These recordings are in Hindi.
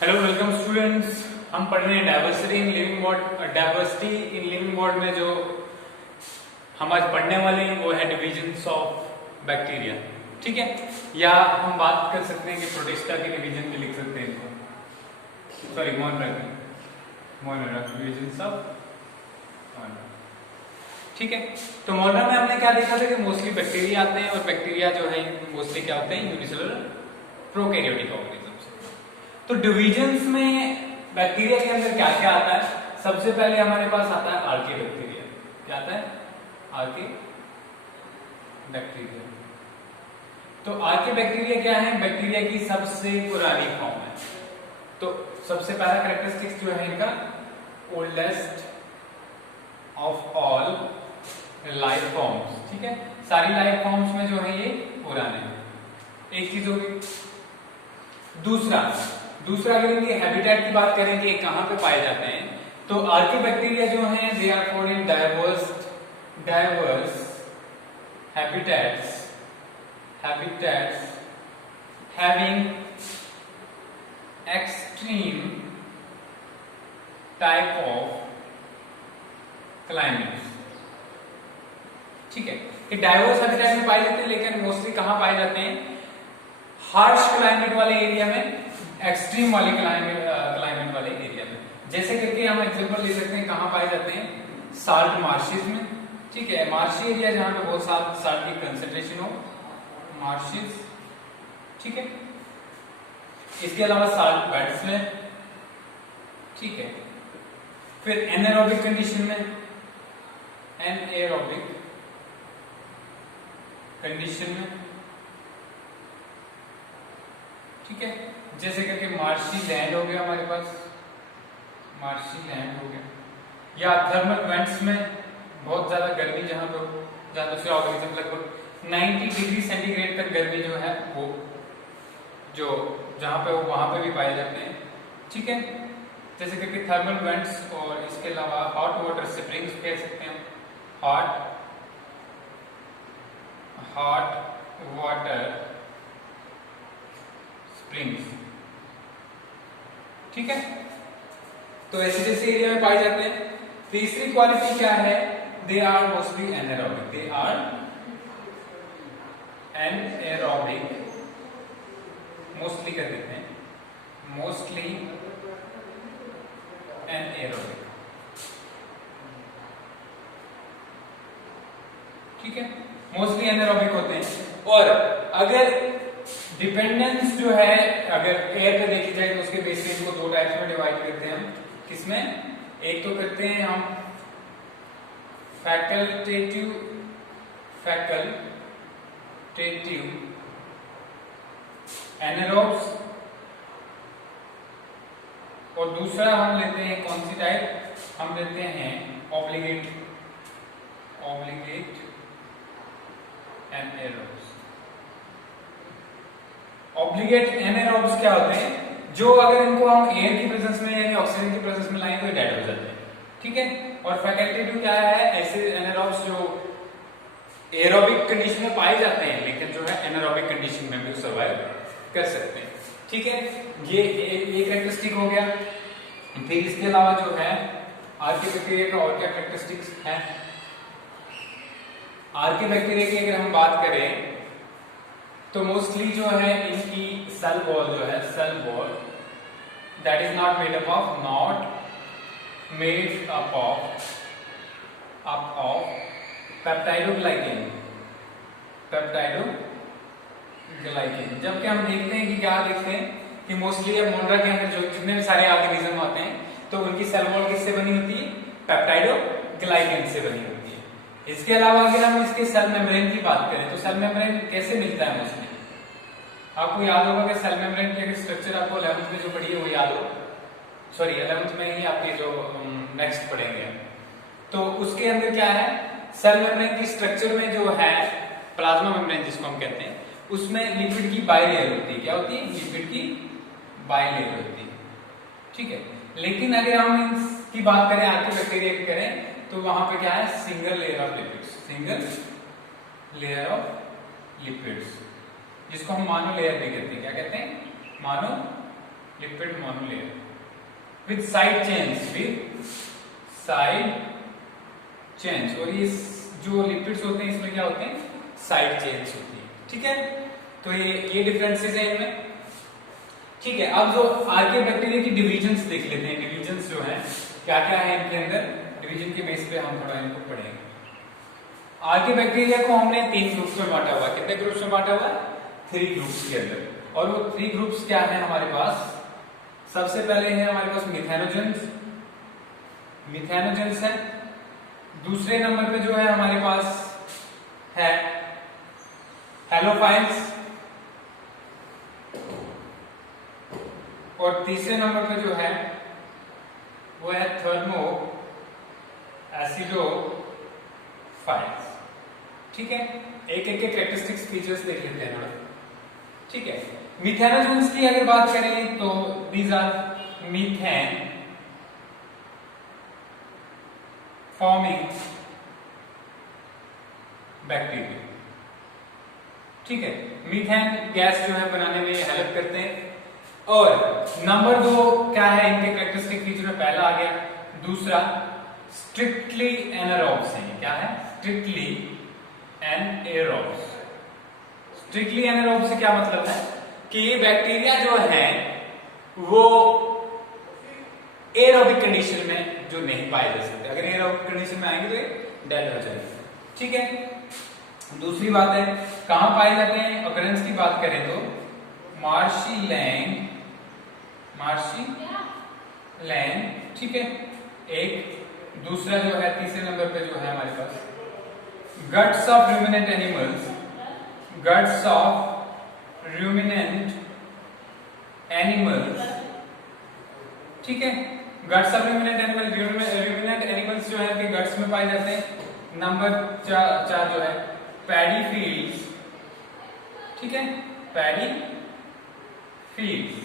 Hello welcome students. हम पढ़ रहे हैं diversity in living world. Diversity in living world में जो हम आज पढ़ने वाले हैं वो है डिविजन्स ऑफ बैक्टीरिया। ठीक है, या हम बात कर सकते हैं कि प्रोटिस्टा के डिवीजन भी लिख सकते हैं इनको। Sorry, Monera divisions of. ठीक है, तो मोनोरा में हमने क्या देखा था कि मोस्टली बैक्टीरिया आते हैं और बैक्टीरिया जो है मोस्टली क्या होते हैं, यूनिसेलुलर प्रोकैरियोटिक ऑर्गेनिजम्स। तो डिविजन्स में बैक्टीरिया के अंदर क्या क्या आता है? सबसे पहले हमारे पास आता है आर्की बैक्टीरिया। क्या आता है? Archie bacteria. तो आर्की बैक्टीरिया क्या है? बैक्टीरिया की सबसे पुरानी फॉर्म है। तो सबसे पहला कैरेक्टरिस्टिक्स जो है इनका, oldest of all life forms. ठीक है, सारी लाइफ फॉर्म्स में जो है ये पुराने। एक चीज होगी। दूसरा अगर इनके हैबिटेट की बात करें कि ये कहां पे पाए जाते हैं, तो आर्की बैक्टीरिया जो हैं they are found in diverse habitats having extreme type of climate. ठीक है, ये डाइवर्स हैबिटेट में पाए जाते हैं, लेकिन मोस्टली कहां पाए जाते हैं? हार्श क्लाइमेट वाले एरिया में, एक्सट्रीम वाले क्लाइमेट वाले एरिया में। जैसे करके हम एग्जांपल ले सकते हैं, कहां पाए जाते हैं? साल्ट मार्शेस में। ठीक है, मार्शी एरिया जहां पे बहुत साल्ट की कंसेंट्रेशन हो, मार्शेस। ठीक है, इसके अलावा साल्ट बेड्स में। ठीक है, फिर एनारोबिक कंडीशन में, एनारोबिक कंडीशन में। ठीक है, जैसे करके मार्शी लैंड हो गया हमारे पास, मार्शी लैंड हो गया, या थर्मल वेंट्स में बहुत ज्यादा गर्मी जहां पे हो, जहां दूसरे ऑर्गेनिज्म लगभग 90 डिग्री सेंटीग्रेड तक गर्मी जो है वो जो जहां पे हो वहां पे भी पाए जाते हैं। ठीक है, जैसे करके थर्मल वेंट्स, और इसके अलावा हॉट वाटर स्प्रिंग्स कह सकते हैं, हॉट वाटर स्प्रिंग्स। ठीक है, तो ऐसे जैसे एरिया में पाए जाते हैं। तीसरी क्वालिटी क्या है? They are mostly anaerobic. They are anaerobic, mostly कर देते हैं, मोस्टली एनारोबिक। ठीक है, मोस्टली एनारोबिक होते हैं। और अगर डिपेंडेंस जो है, अगर एयर पे देखी जाए तो उसके बेसिस को दो टाइप्स में डिवाइड करते हैं हम। किसमें? एक तो करते हैं हम फैकल्टेटिव एनारोब्स, और दूसरा हम लेते हैं कौन सी टाइप? हम लेते हैं ऑब्लिगेट एनारोब्स। ऑब्लिगेट एनारोब्स क्या होते हैं? जो अगर इनको हम एयर की प्रेजेंस में यानी ऑक्सीजन की प्रेजेंस में लाएं तो डेड हो जाते हैं। ठीक है, और फैकल्टेटिव क्या है? ऐसे एनारोब्स जो एरोबिक कंडीशन में पाए जाते हैं, लेकिन जो है एनारोबिक कंडीशन में भी सर्वाइव कर सकते हैं। ठीक है, ये कैरेक्टरिस्टिक हो गया। फिर इसके अलावा जो है आर्की बैक्टीरिया का और क्या कैरेक्टरिस्टिक्स है? आर्की बैक्टीरिया की अगर हम बात करें तो मोस्टली जो है इनकी सेल वॉल जो है, cell wall that is not made up of peptidoglycan. जबकि हम देखते हैं कि क्या देखते हैं कि मोस्टली अब मोनोरा के अंदर जो जितने भी सारे ऑर्गेनिज्म आते हैं तो उनकी सेल वॉल किससे बनी होती है? पेप्टाइडोग्लाइकेन से बनी होती है। इसके अलावा अगर हम इसके सेल मेम्ब्रेन की बात करें तो सेल मेम्ब्रेन कैसे मिलता है मोस्टली? आपको याद होगा कि सेल मेम्ब्रेन की स्ट्रक्चर आपको 11th में जो पढ़ी है वो याद हो, सॉरी 11th में ही आपके जो नेक्स्ट पढ़ेंगे, तो उसके अंदर क्या है? सेल मेम्ब्रेन की स्ट्रक्चर में जो है प्लाज्मा मेम्ब्रेन जिसको हम कहते हैं, उसमें लिपिड की बाइलेयर होती है। क्या होती है? लिपिड की बाइलेयर होती है। ठीक है, लेकिन अगर हम इसकी बात करें, आर्की बैक्टीरिया की करें, तो वहां पे क्या है? सिंगल लेयर ऑफ लिपिड्स, जिसको हम मानो लेयर भी कहते हैं। क्या कहते हैं? मानो lipid monolayer with side chains, with side chains. और ये जो लिपिड्स होते हैं इसमें क्या होते हैं, साइड चेन्स होती है। ठीक है, तो ये डिफरेंसेस है इनमें। ठीक है, अब जो आर्के बैक्टीरिया की डिविजन्स देख लेते हैं। डिविजन्स जो है क्या क्या है इनके अंदर, डिवीजन के बेस पे हम थोड़ा इनको पढ़ेंगे। आर्के बैक्टीरिया को हमने 3 ग्रुप्स में बांटा हुआ। कितने ग्रुप्स में बांटा हुआ? 3 ग्रुप्स के अंदर। और वो 3 ग्रुप्स क्या है हमारे पास? सबसे पहले है हमारे पास मिथेनोजेंस, मिथेनोजेंस है। दूसरे नंबर पे जो है हमारे पास है हैलोफाइल्स, और तीसरे नंबर पे जो है वो है थर्मो एसिडोफाइल्स। ठीक है, एक एक के कैरेक्टरिस्टिक्स फीचर्स देख लेते हैं थोड़ा। ठीक है, मिथेनोजेंस की अगर बात करें तो these are methane forming bacteria. ठीक है, मीथेन गैस जो है बनाने में हेल्प करते हैं। और नंबर 2 क्या है इनके कैरेक्टरिस्टिक फीचर में? पहला आ गया। दूसरा स्ट्रिक्टली एनारोब्स है। क्या है? Strictly anaerobes. स्ट्रिक्टली एनारोब से क्या मतलब है कि ये बैक्टीरिया जो है वो एरोबिक कंडीशन में जो नहीं पाए जा सकते। अगर एरोबिक कंडीशन में आएंगे तो ये डेड हो जाएंगे। ठीक है, दूसरी बात है कहां पाए जाते हैं? ऑकरेंस की बात करें तो मार्शी लैंग, मार्शी लैंग। ठीक है, एक। दूसरा जो है तीसरे नंबर पे जो है हमारे पास guts of ruminant animals, guts of ruminant animals. ठीक है, guts of ruminant animal, ruminant animals जो है उनके गट्स में पाए जाते हैं। नंबर 4 जो है पैडी फील्ड्स। ठीक है, पैडी फील्ड्स।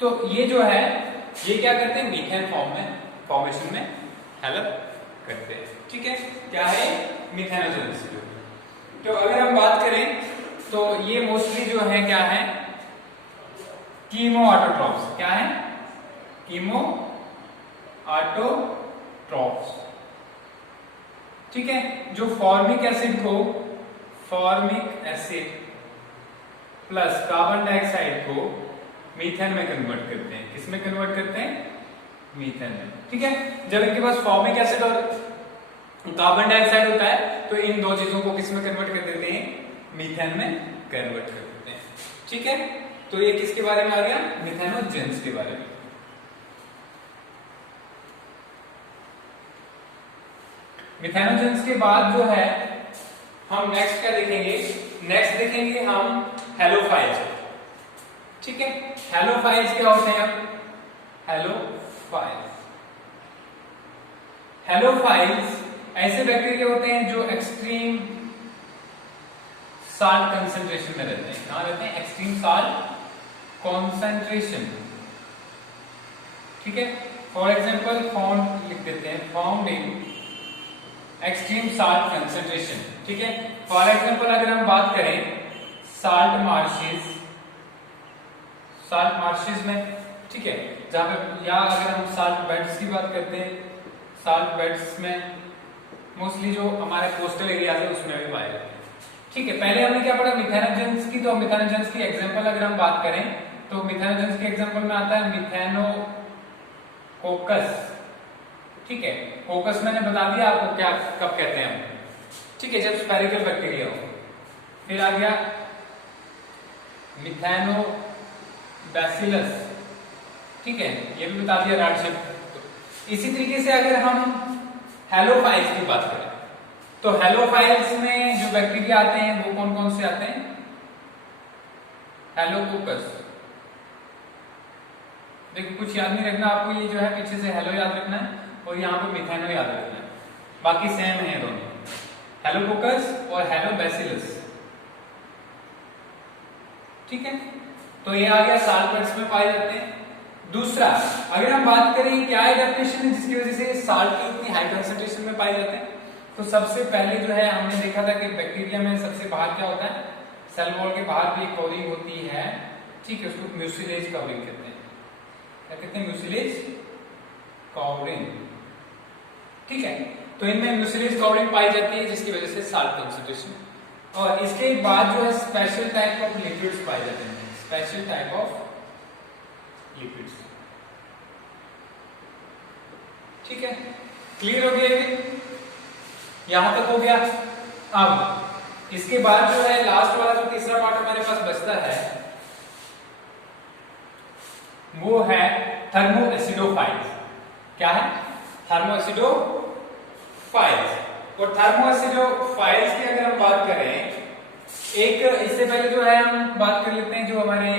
तो ये जो है ये क्या करते हैं? मीथेन फॉर्मेशन में हेल्प करते हैं। ठीक है, क्या है? मिथेनोजेंस। तो अगर हम बात करें तो ये मोस्टली जो है क्या है? Chemo autotrophs. क्या है? Chemo autotrophs. ठीक है, जो फॉर्मिक एसिड को, formic acid plus carbon dioxide को मीथेन में कन्वर्ट करते हैं। किसमें कन्वर्ट करते हैं? मीथेन में। ठीक है, जब इनके पास फॉर्मिक एसिड और कार्बन डाइऑक्साइड होता है तो इन दो चीजों को किसमें कन्वर्ट कर देते हैं? मीथेन में कन्वर्ट कर देते हैं। ठीक है, तो ये किसके बारे में आ गया? मिथेनोजेंस के बारे में। मिथेनोजेंस के बाद जो है हम नेक्स्ट क्या देखेंगे? नेक्स्ट देखेंगे हम हैलोफाइल्स। ठीक है, हैलोफाइल्स क्या होते हैं? हैलोफाइल्स, हैलोफाइल्स ऐसे बैक्टीरिया होते हैं जो एक्सट्रीम साल्ट कंसंट्रेशन में रहते हैं। कहां रहते हैं? Extreme salt concentration. ठीक है, फॉर एग्जांपल फाउंड लिख देते हैं, found in extreme salt concentration. ठीक है, फॉर एग्जांपल अगर हम बात करें साल्ट मार्शेस, साल्ट मार्शेस में, ठीक है, जहां पे, या अगर हम साल्ट बेड्स की बात करते हैं, साल्ट बेड्स में मोस्टली जो हमारे कोस्टल एरिया है उसमें भी पाए जाते हैं। ठीक है, पहले हमने क्या पढ़ा? मिथेनोजेंस की। तो मिथेनोजेंस की एग्जांपल अगर हम बात करें तो मिथेनोजेंस के एग्जांपल में आता है मिथेनोकोकस। ठीक है, कोकस मैंने बता दिया आपको क्या कब कहते हैं हम। ठीक है, जब स्पेरिकल बैक्टीरिया हो। फिर आ गया मिथेनोबैसिलस। ठीक है, ये भी बता दिया राडशिप। इसी तरीके से अगर हम हैलोफाइल्स की बात करें तो हैलोफाइल्स में जो बैक्टीरिया आते हैं वो कौन कौन से आते हैं? हैलोकोकस। देखो कुछ याद नहीं रखना आपको, ये जो है पीछे से हेलो याद रखना है और यहाँ पे मिथेनो याद रखना है, बाकी सेम है दोनों, हैलोकोकस और हैलोबैसिलस। ठीक है, तो ये आ गया साल्ट बेड्स में पाए जाते हैं। दूसरा, अगर हम बात करें क्या एडेप्टेशन है जिसकी वजह से साल्ट की इतनी हाई कंसंट्रेशन में पाए जाते हैं, तो सबसे पहले जो है हमने देखा था कि बैक्टीरिया में सबसे बाहर क्या होता है? सेल वॉल के बाहर भी एक कोरिंग होती है। ठीक है, उसको म्यूसिलेज कवरिंग कहते हैं। क्या कहते हैं? Mucilage covering. ठीक है, तो इनमें म्यूसिलेज कवरिंग पाई जाती है जिसकी वजह से साल्ट कंसंट्रेशन। और इसके बाद जो है स्पेशल टाइप ऑफ लिपिड्स पाए जाते हैं, स्पेशल टाइप ऑफ लिपिड्स। ठीक है, क्लियर हो गया ये? यहां तक हो गया। अब इसके बाद जो है लास्ट वाला जो तीसरा पार्ट हमारे पास बचता है वो है थर्मोएसिडोफाइल्स। क्या है? थर्मोएसिडोफाइल्स। और थर्मोएसिडोफाइल्स की अगर हम बात करें, एक इससे पहले जो है हम बात कर लेते हैं जो हमारे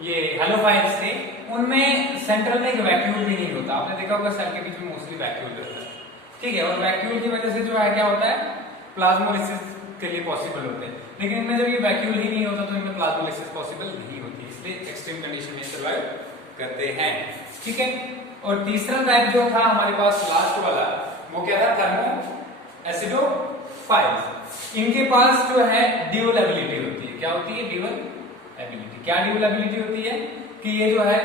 ये हैलोफाइल्स थे, उनमें सेंट्रल में एक वैक्यूल भी नहीं होता। आपने देखा होगा सेल के बीच में मोस्टली वैक्यूल रहता है। ठीक है, और वैक्यूल की वजह से जो है क्या होता है, प्लाज्मोलिसिस के लिए पॉसिबल होते हैं। लेकिन इनमें जब ये वैक्यूल ही नहीं होता तो इनमें प्लाज्मोलिसिस पॉसिबल नहीं होती, इसलिए एक्सट्रीम कंडीशन में सर्वाइव करते हैं। ठीक है, और तीसरा टाइप जो था हमारे पास लास्ट वाला, वो क्या था? थर्मोएसिडोफाइल्स। इनके पास जो है ड्यूअल एबिलिटी होती है। क्या होती है? Dual ability. क्या ड्यूअल एबिलिटी होती है? कि ये जो है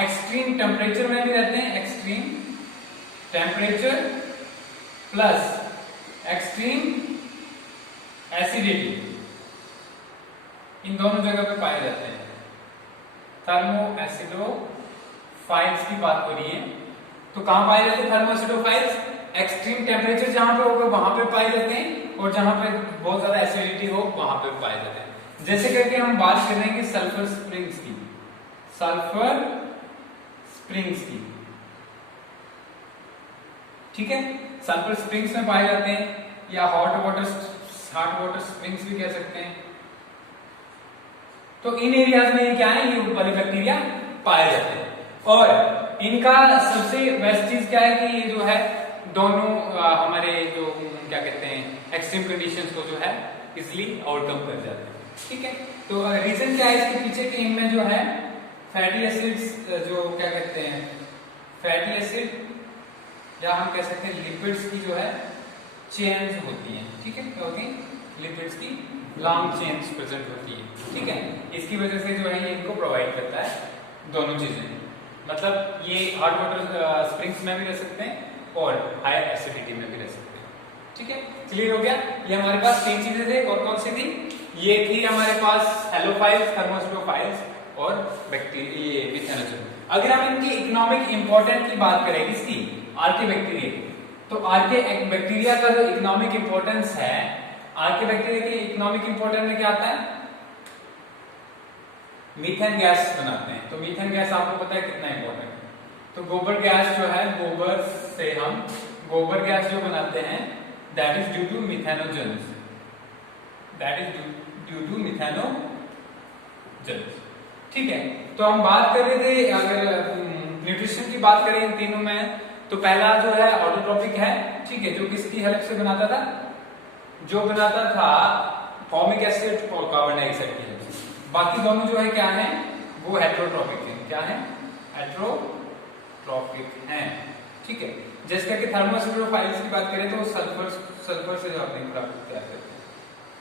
एक्सट्रीम टेम्परेचर में भी रहते हैं, extreme temperature plus extreme acidity, इन दोनों जगह पे पाए जाते हैं। थर्मोएसिडोफाइल्स की बात हो रही है तो कहां पाए जाते हैं थर्मोएसिडोफाइल्स? एक्सट्रीम टेम्परेचर जहां पे होगा वहां पे पाए जाते हैं, और जहां पे बहुत ज्यादा एसिडिटी हो वहां पे पाए जाते हैं। जैसे करके हम बात कर रहे हैं कि सल्फर स्प्रिंग्स की, सल्फर स्प्रिंग्स की। ठीक है, सल्फर स्प्रिंग्स में पाए जाते हैं, या हॉट वाटर स्प्रिंग्स भी कह सकते हैं। तो इन एरियाज में क्या है? ये वाले बैक्टीरिया पाए जाते हैं। और इनका सबसे बेस्ट चीज क्या है कि ये जो है दोनों हमारे जो क्या कहते हैं एक्सट्रीम कंडीशंस को जो है इजिली आउटकम कर जाते हैं। ठीक है, तो रीजन क्या है इसके पीछे कि इनमें जो है फैटी एसिड्स, जो क्या कहते हैं फैटी एसिड, या हम कह सकते हैं लिपिड्स की जो है चेन्स होती हैं। ठीक है, क्या होती है? लिपिड्स की लॉन्ग चेन्स प्रेजेंट होती है। ठीक है, इसकी वजह से जो है ये इनको प्रोवाइड करता है दोनों चीजें। मतलब ये हॉट वाटर स्प्रिंग्स में भी रह सकते हैं और हाई एसिडिटी में भी रह सकते हैं। ठीक है, क्लियर हो गया? ये हमारे पास तीन चीजें थे, और कौन सी थी? ये थी हमारे पास हैलोफाइल्स, थर्मोएसिडोफाइल्स और बैक्टीरिया, ये मिथेनोजन। अगर हम इनकी इकोनॉमिक इंपॉर्टेंस की बात करें, किसकी? आर्के बैक्टीरिया की, तो आर्के बैक्टीरिया का जो इकोनॉमिक इंपॉर्टेंस है, आर्के बैक्टीरिया की इकोनॉमिक इंपॉर्टेंस में क्या आता है? मीथेन गैस बनाते हैं। तो मीथेन गैस आपको पता है कितना इंपॉर्टेंट है। तो गोबर गैस जो है, गोबर से हम गोबर गैस जो बनाते हैं, that is due to methanogens, that is due to methanogens. ठीक है, तो हम बात कर रहे थे, अगर न्यूट्रिशन की बात करें इन तीनों में, तो पहला जो है ऑटोट्रोपिक है। ठीक है, जो किसकी हेल्प से बनाता था? जो बनाता था फॉर्मिक एसिड और कार्बन डाइऑक्साइड की हेल्प से। बाकी दोनों जो है क्या है? वो हेट्रोट्रोपिक है। क्या है? हेट्रोट्रोपिक हैं। ठीक है, जैसे कि थर्मोएसिडोफाइल्स की बात करें तो सल्फर से जो अपनी खुराक तैयार करते हैं।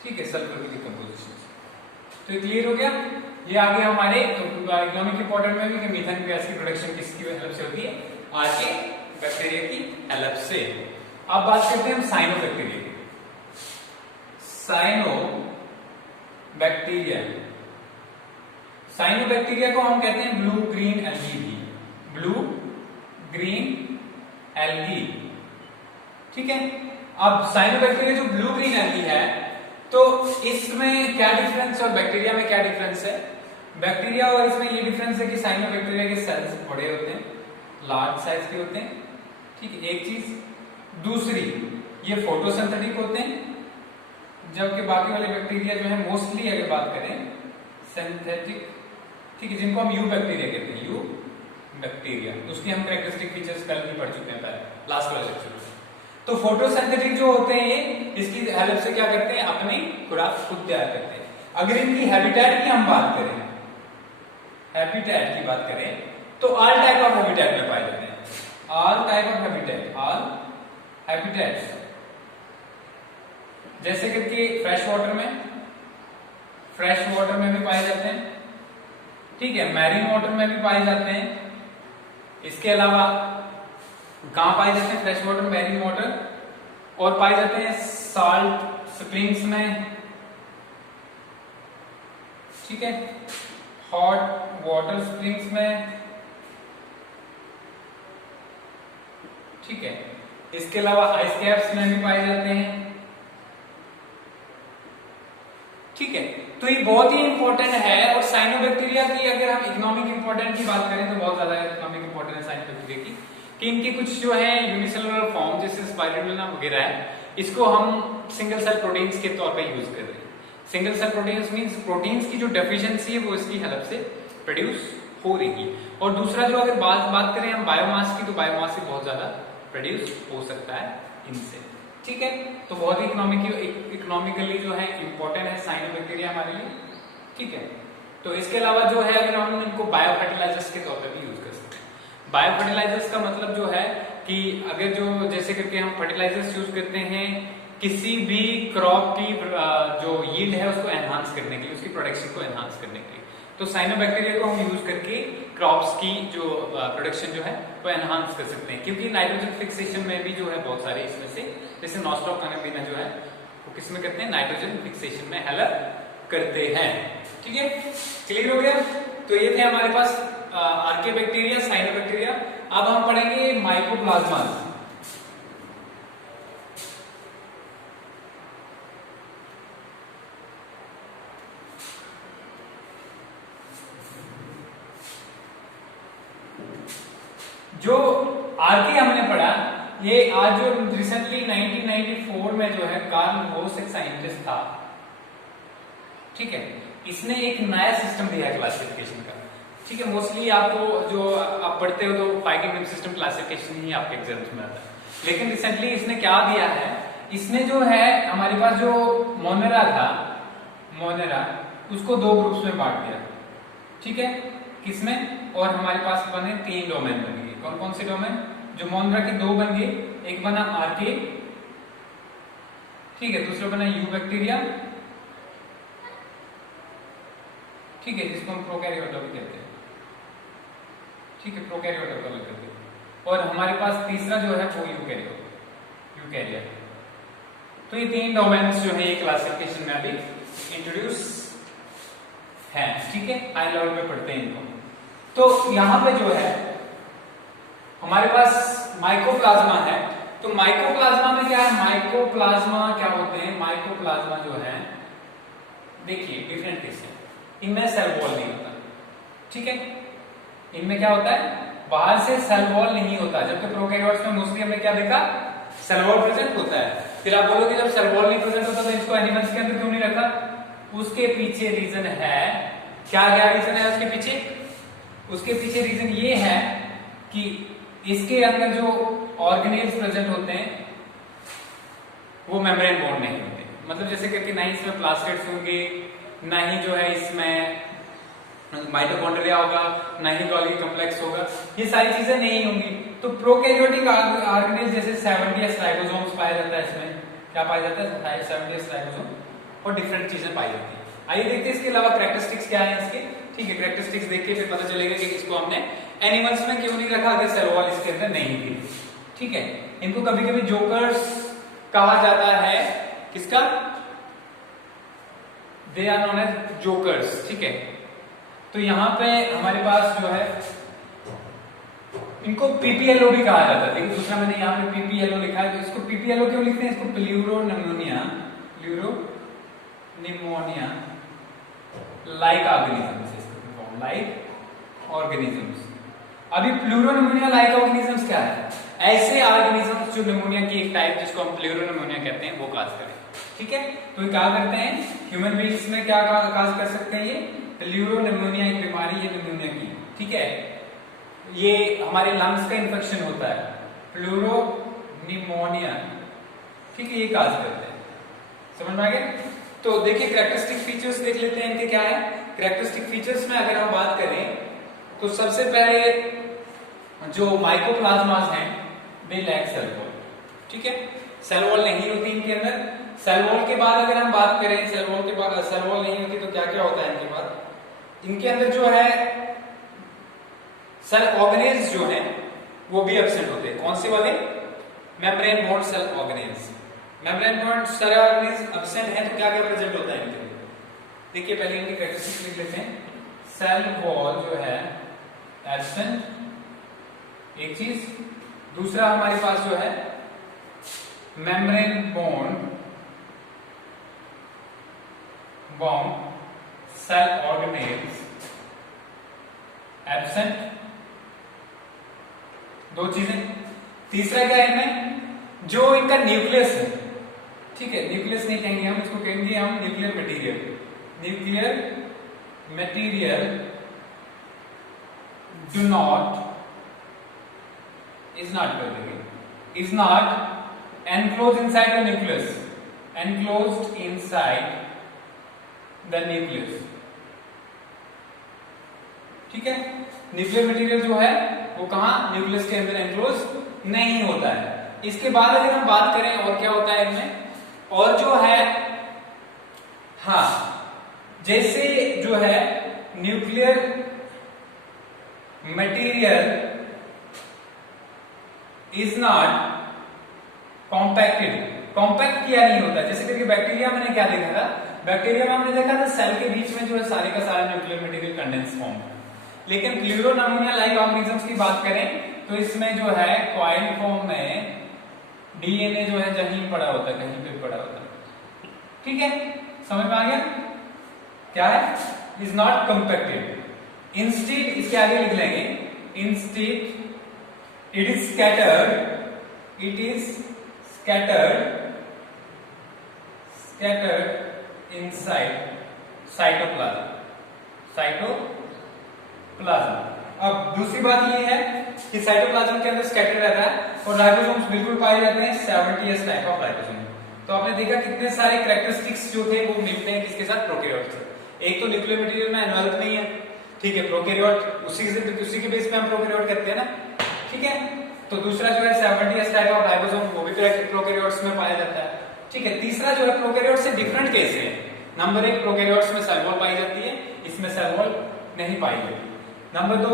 ठीक है, सल्फर की डिकम्पोजिशन। तो ये क्लियर हो गया? ये आगे हमारे इकोनॉमिक इंपॉर्टेंट में भी कि मीथेन गैस की प्रोडक्शन किसकी हेल्प से होती है? आर्के बैक्टीरिया की हेल्प से। अब बात करते हैं हम साइनोबैक्टीरिया की। साइनोबैक्टीरिया को हम कहते हैं ब्लू ग्रीन एल्गी भी, ब्लू ग्रीन एल्गी। ठीक है, अब साइनोबैक्टीरिया जो ब्लू ग्रीन एल्गी है, तो इसमें क्या डिफरेंस और बैक्टीरिया में क्या डिफरेंस है? बैक्टीरिया और इसमें ये डिफरेंस है कि साइनोबैक्टीरिया के सेल्स बड़े होते हैं, लार्ज साइज के होते हैं। ठीक है, एक चीज। दूसरी, ये फोटोसिंथेटिक होते हैं, जबकि बाकी वाले बैक्टीरिया जो है मोस्टली अगर बात करें सिंथेटिक। ठीक है, जिनको हम यू बैक्टीरिया कहते हैं, यू बैक्टीरिया। तो उसकी हम कैरेक्टरिस्टिक फीचर्स कल भी पढ़ चुके हैं पहले लास्ट वाले लेक्चर में। तो फोटोसिंथेटिक जो होते हैं ये इसकी हेल्प से क्या करते हैं? अपनी खुराक खुद तैयार करते हैं। अगर इनकी हैबिटेट की हम बात करें, हैबिटेट की बात करें, तो ऑल टाइप ऑफ हैबिटेट में पाए जाते हैं। All type of habitat, all habitats. जैसे कि फ्रेश वाटर में, फ्रेश वाटर में भी पाए जाते हैं, ठीक है, मैरीन वाटर में भी पाए जाते हैं। इसके अलावा कहां पाए जाते हैं? फ्रेश वाटर, मैरीन वाटर, और पाए जाते हैं साल्ट स्प्रिंग्स में, ठीक है, हॉट वाटर स्प्रिंग्स में, ठीक है। इसके अलावा आइस कैप्स में भी पाए जाते हैं, ठीक है। तो ये बहुत ही इंपॉर्टेंट है। और साइनोबैक्टीरिया की अगर हम इकोनॉमिक इंपॉर्टेंट की बात करें तो बहुत ज्यादा इकोनॉमिक इंपॉर्टेंट है साइनोबैक्टीरिया की, कि इनके कुछ जो है यूनिसेलुलर फॉर्म जैसे स्पाइरुलिना वगैरह है, इसको हम सिंगल सेल प्रोटीन्स के तौर पे यूज कर रहे हैं। Single cell proteins means proteins की जो डेफिशिएंसी है वो इसकी हेल्प से प्रोड्यूस हो रही है। और दूसरा जो अगर बात करें हम बायोमास की, तो बायोमास से बहुत ज्यादा प्रोड्यूस हो सकता है इनसे, ठीक है। तो बहुत ही इकोनॉमिकली जो है इंपॉर्टेंट है साइनोबैक्टीरिया हमारे लिए, ठीक है। तो इसके अलावा जो है अगर हम इनको बायो फर्टिलाइजर्स के तौर पे भी यूज कर सकते हैं। बायो फर्टिलाइजर्स का मतलब जो है कि अगर जो जैसे करके हम फर्टिलाइजर्स यूज करते हैं किसी भी क्रॉप की जो यील्ड है उसको एनहांस करने के लिए, उसकी प्रोडक्शन को एनहांस करने के लिए, तो साइनोबैक्टीरिया को हम यूज करके क्रॉप्स की जो प्रोडक्शन जो है वो एनहांस कर सकते हैं। क्योंकि नाइट्रोजन फिक्सेशन में भी जो है बहुत सारे इसमें से, जैसे नॉस्ट्रोकानाबिना जो है वो किसमें करते हैं? नाइट्रोजन फिक्सेशन में हेल्प करते हैं, ठीक है। क्लियर हो गया? तो ये थे हमारे पास आर्कियोबैक्टीरिया, साइनोबैक्टीरिया। अब हम पढ़ेंगे माइकोप्लाज्मा। जो आरके हमने पढ़ा, ये आज जो रिसेंटली 1994 में जो है कार्ल वोस एक साइंटिस्ट था, ठीक है, इसने एक नया सिस्टम दिया है क्लासिफिकेशन का, ठीक है। मोस्टली आपको जो आप पढ़ते हो तो फाइव सिस्टम क्लासिफिकेशन ही आपके एग्जाम्स में आता है, लेकिन रिसेंटली इसने क्या दिया है, इसने जो है हमारे पास जो मोनेरा था, मोनेरा उसको दो ग्रुप्स में बांट दिया, ठीक है। किसमें? और हमारे पास बने 3 डोमेन बन गए। कौन कौन से डोमेन? जो मोनेरा के 2 बन गए, एक बना आर्के, ठीक है, दूसरा बना यू बैक्टीरिया, ठीक है, जिसको हम प्रोकैरियोटा भी कहते हैं, ठीक है, प्रोकैरियोटा को अलग करते हैं। और हमारे पास तीसरा जो है वो यूकैरिया। तो ये 3 डोमेन्स जो है ये क्लासिफिकेशन में अभी इंट्रोड्यूस है, ठीक है, हाई लेवल पे पढ़ते हैं इनको। तो यहां पे जो है हमारे पास माइकोप्लाज्मा है। तो माइकोप्लाज्मा में क्या है? माइकोप्लाज्मा क्या होते हैं? माइकोप्लाज्मा जो है, देखिए डिफरेंट केस है, इनमें सेल वॉल नहीं होता, ठीक है। इनमें क्या होता है? बाहर से सेल वॉल नहीं होता, जबकि प्रोकैरियोट्स में मोस्टली हमने क्या देखा? सेल वॉल प्रेजेंट होता है। फिर आप बोलोगे जब सेल वॉल नहीं प्रेजेंट होता तो इसको एनिमल्स के अंदर क्यों नहीं रखा? उसके पीछे रीजन है, क्या रीजन है उसके पीछे? उसके पीछे रीजन ये है कि इसके अंदर जो ऑर्गेनेल्स प्रेजेंट होते हैं वो मेम्ब्रेन बॉन्ड नहीं होते, मतलब जैसे करके ना ही इसमें प्लास्टिड्स होंगे, ना ही जो है इसमें माइटोकॉन्ड्रिया होगा, ना ही गोल्गी कॉम्प्लेक्स होगा, ये सारी चीजें नहीं होंगी। तो प्रोकैरियोटिक ऑर्गेनेल्स जैसे 70s राइबोसोम्स पाया जाता है, इसमें क्या पाया जाता है? 70s राइबोसोम, और डिफरेंट चीजें पाई जाती है। आइए देखते हैं इसके अलावा कैरेक्टरिस्टिक्स क्या है इसके, ठीक है। कैरेक्टरिस्टिक्स देख के फिर पता चलेगा कि इसको हमने एनिमल्स में क्यों नहीं रखा अगर सेल वॉल इसके अंदर नहीं थी, ठीक है। इनको कभी कभी जोकर्स कहा जाता है, किसका? They are known as jokers, ठीक है। तो यहां पे हमारे पास जो है इनको पीपीएलओ भी कहा जाता है, लेकिन दूसरा मैंने यहाँ पे पीपीएलओ लिखा है। तो इसको पीपीएलओ क्यों लिखते हैं? इसको pleuropneumonia like organisms, like organisms. अभी प्लूरोनिमोनिया लाइक ऑर्गेनिजम्स क्या है? ऐसे ऑर्गेनिजम्स जो निमोनिया की एक टाइप जिसको हम प्लूरोनिमोनिया कहते हैं वो काज करें, ठीक है। तो ये क्या करते हैं? ह्यूमन बींग्स में क्या काज कर सकते हैं? ये प्लूरोनिमोनिया एक बीमारी है निमोनिया की, ठीक है। ये हमारे लंग्स का इंफेक्शन होता है, प्लूरोनिमोनिया, ठीक है, ये काज करते हैं। समझ में आ गया? तो देखिए कैरेक्टरिस्टिक फीचर्स देख लेते हैं इनके क्या है। कैरेक्टरिस्टिक फीचर्स में अगर हम बात करें तो सबसे पहले जो माइकोप्लाज्मास हैं वे लैक सेल वॉल, ठीक है, सेल वॉल नहीं होती इनके अंदर। सेल वॉल के बाद अगर हम बात करें, सेल वॉल के बाद सेल वॉल नहीं होती तो क्या क्या होता है इनके बाद? इनके अंदर जो है सेल ऑर्गेनेल्स जो है वो भी एब्सेंट होते हैं। कौन से वाले? Membrane bound cell organelles. Membrane bound cell organelles absent है तो क्या क्या प्रेजेंट होता है इनके अंदर? देखिए पहले इनकी कैरेक्टरिस्टिक्स लिख लेते हैं। सेल वॉल जो है एब्सेंट, एक चीज। दूसरा हमारे पास जो है membrane bound cell organelles absent, दो चीजें। तीसरा क्या है इनमें? जो इनका न्यूक्लियस है, ठीक है, न्यूक्लियस नहीं कहेंगे हम, इसको कहेंगे हम nuclear material. Nuclear material do not is not enclosed inside the nucleus, enclosed inside the nucleus, ठीक है। न्यूक्लियर मटेरियल जो है वो कहां? न्यूक्लियस के अंदर एनक्लोज नहीं होता है। इसके बाद अगर हम बात करें और क्या होता है इनमें, और जो है हाँ, जैसे जो है nuclear material is not compacted, compact किया नहीं होता। जैसे कि बैक्टीरिया मैंने क्या देखा था? बैक्टीरिया में हमने देखा था सेल के बीच में जो है सारे का सारा न्यूक्लियर मटेरियल कंडेंस फॉर्म है। लेकिन क्लोरोनमोनिया लाइक ऑर्गेनिजम्स की बात करें तो इसमें जो है कॉइल फॉर्म में डीएनए जो है कहीं पड़ा होता है, कहीं पे पड़ा होता है, ठीक है। समझ में आ गया क्या है? Is not compacted. इंस्टेड, इसके आगे लिख लेंगे, instead it is scattered inside cytoplasm। अब दूसरी बात ये है कि साइटोप्लाज्म के अंदर स्कैटर्ड रहता है और राइबोसोम्स बिल्कुल पाए जाते हैं 70s टाइप ऑफ राइबोसोम। तो आपने देखा कितने सारे कैरेक्टरिस्टिक्स जो थे वो मिलते हैं किसके साथ? प्रोकैरियोट से। एक तो न्यूक्लियर मटेरियल में इन्वॉल्व नहीं है, ठीक है, प्रोकैरियोट उसी के बेस पे हम प्रोकैरियोट करते हैं ना, ठीक है। तो दूसरा जो है 70s टाइप ऑफ राइबोसोम, वो भी प्रोकैरियोट्स में पाया जाता है, ठीक है। तीसरा जो है प्रोकैरियोट से डिफरेंट कैसे है? नंबर 1, प्रोकैरियोट्स में सेल वॉल पाई जाती है, इसमें सेल वॉल नहीं पाई जाती। नंबर 2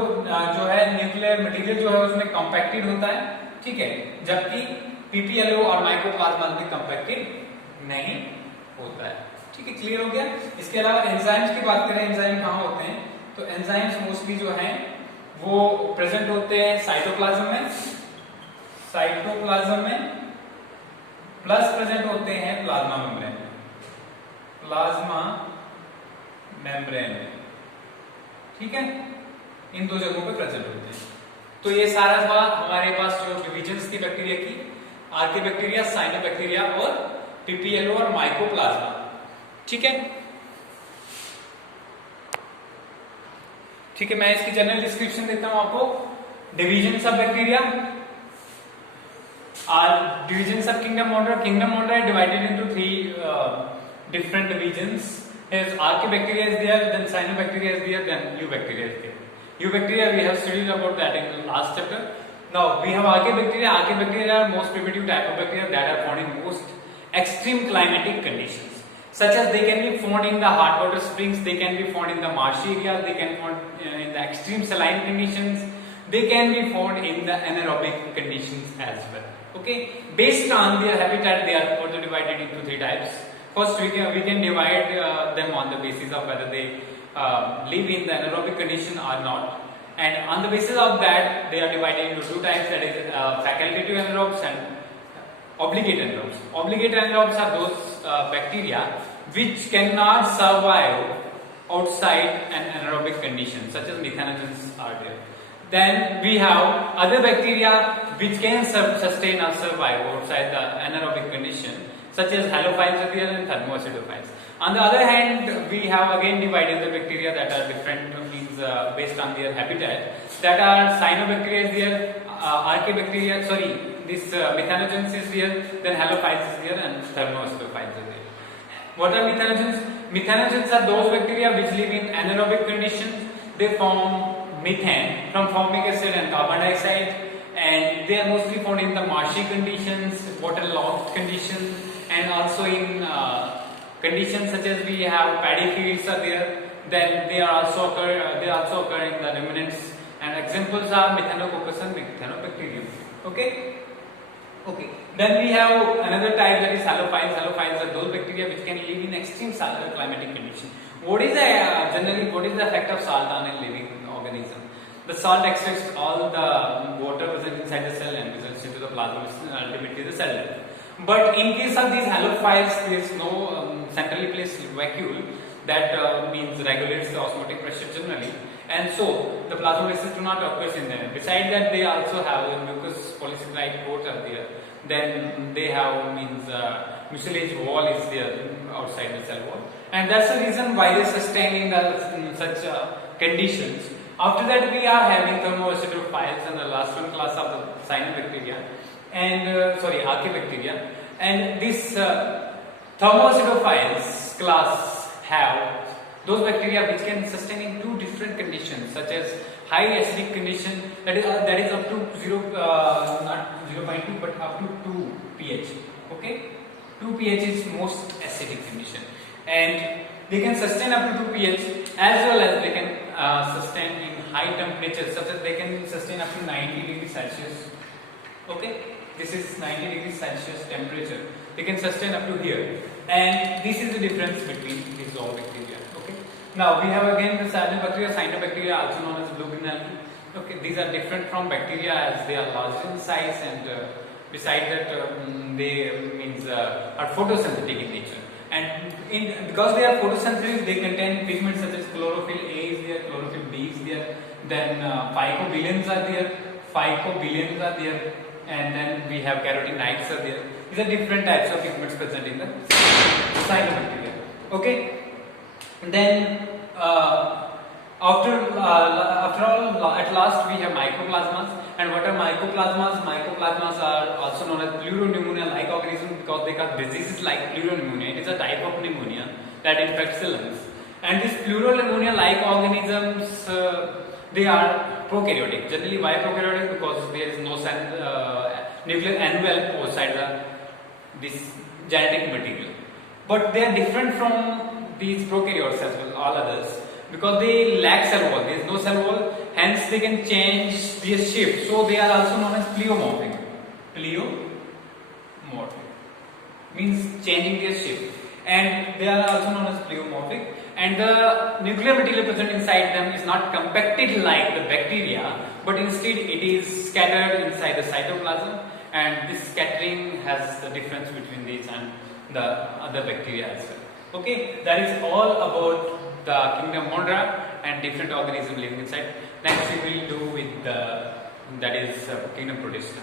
जो है न्यूक्लियर मटेरियल जो है उसमें कॉम्पैक्टेड होता है, ठीक है, जबकि पीपीएलओ और माइकोप्लाज्मा में कॉम्पैक्टेड नहीं होता है, ठीक है। क्लियर हो गया? इसके अलावा एंजाइम्स की बात करें, एंजाइम कहाँ होते हैं? तो एंजाइम्स मोस्टली जो हैं वो प्रेजेंट होते हैं साइटोप्लाज्म में, प्लस प्रेजेंट होते हैं प्लाज्मा मेम्ब्रेन में, ठीक है। इन दो जगहों पे प्रेजेंट होते हैं। तो ये सारा था हमारे पास जो डिविजन्स थी बैक्टीरिया की, आर्के बैक्टीरिया, साइनोबैक्टीरिया और पीपीएलओ और माइकोप्लाज्मा, ठीक है। ठीक है, मैं इसकी जनरल डिस्क्रिप्शन देता हूं आपको। Divisions of bacteria divisions of kingdom Mondra. Kingdom Mondra is divided into 3 different divisions. As Archaebacteria is there, then Cyanobacteria is there, then Eubacteria is there. Eubacteria we have studied about that in the last chapter. Now we have Archaebacteria. Archaebacteria are most primitive type of bacteria that are found in most extreme climatic conditions, such as they can be found in the hot water springs, they can be found in the marshy areas, they can be found in the extreme saline conditions, they can be found in the anaerobic conditions as well. Okay, based on their habitat they are further divided into 3 types. First we can divide them on the basis of whether they live in the anaerobic condition or not, and on the basis of that they are divided into 2 types, that is facultative anaerobes and obligate anaerobes. Obligate anaerobes are those bacteria which cannot survive outside an anaerobic condition, such as methanogens are there. Then we have other bacteria which can sustain or survive outside the anaerobic condition, such as halophiles are there and thermoacidophiles. On the other hand, we have again divided the bacteria that are different means based on their habitat. That are cyanobacteria is there, archaebacteria, sorry, this methanogens is there, then halophiles is there, and thermoacidophiles are there. What are methanogens? Methanogens are those bacteria which live in anaerobic conditions. They form methane from formic acid and carbon dioxide, and they are mostly found in the marshy conditions, waterlogged conditions, and also in conditions such as we have paddy fields are there, then they also occur in the ruminants, and examples are Methanococcus and Methanobacterium. Okay. Okay. Then we have another type, that is halophiles. Halophiles are those bacteria which can live in extreme climatic conditions. What is the effect of salt on a living organism? The salt extracts all the water present inside the cell and results into the plasma, ultimately the cell level. But in case of these halophiles, there is no centrally placed vacuole that means regulates the osmotic pressure generally, and so the plasmapheresis do not occur in them. Besides that, they also have a mucous polysaccharide coat are there. Then they have mucilage wall is there outside the cell wall, and that's the reason why they sustain in such conditions. After that, we are having thermoacidophiles, and the last one class of the cyanobacteria and archaebacteria. And this thermoacidophiles class have those bacteria which can sustain in two different conditions, such as high acidic condition, that is up to not 0.2 but up to 2 pH. Okay, 2 pH is most acidic condition, and they can sustain up to 2 pH, as well as they can sustain in high temperatures, such as they can sustain up to 90 degrees Celsius. Okay, this is 90 degrees Celsius temperature. They can sustain up to here, and this is the difference between these all bacteria. Okay, now we have again the cyanobacteria, also known as Bluebonella. Okay, these are different from bacteria as they are larger in size, and beside that they are photosynthetic in nature. And because they are photosensitive, they contain pigments such as chlorophyll A is there, chlorophyll B is there, then phycobilins are there, and then we have carotenoids are there. These are different types of pigments present in the cyanobacteria. Okay, then after all, at last we have mycoplasmas. And what are mycoplasmas? Mycoplasmas are also known as pleuropneumonia-like organisms because they cause diseases like pleuropneumonia. It is a type of pneumonia that infects the lungs. And these pleuropneumonia-like organisms, they are prokaryotic. Generally, why prokaryotic? Because there is no nuclear envelope outside this genetic material. But they are different from these prokaryotes as well, all others, because they lack cell wall. There is no cell wall, hence they can change their shape. So they are also known as pleomorphic. Pleomorphic means changing their shape, and they are also known as pleomorphic. And the nuclear material present inside them is not compacted like the bacteria, but instead it is scattered inside the cytoplasm. And this scattering has the difference between these and the other bacteria as well. Okay, that is all about the kingdom Mondra and different organisms living inside. Next we will do with that is kingdom Protista.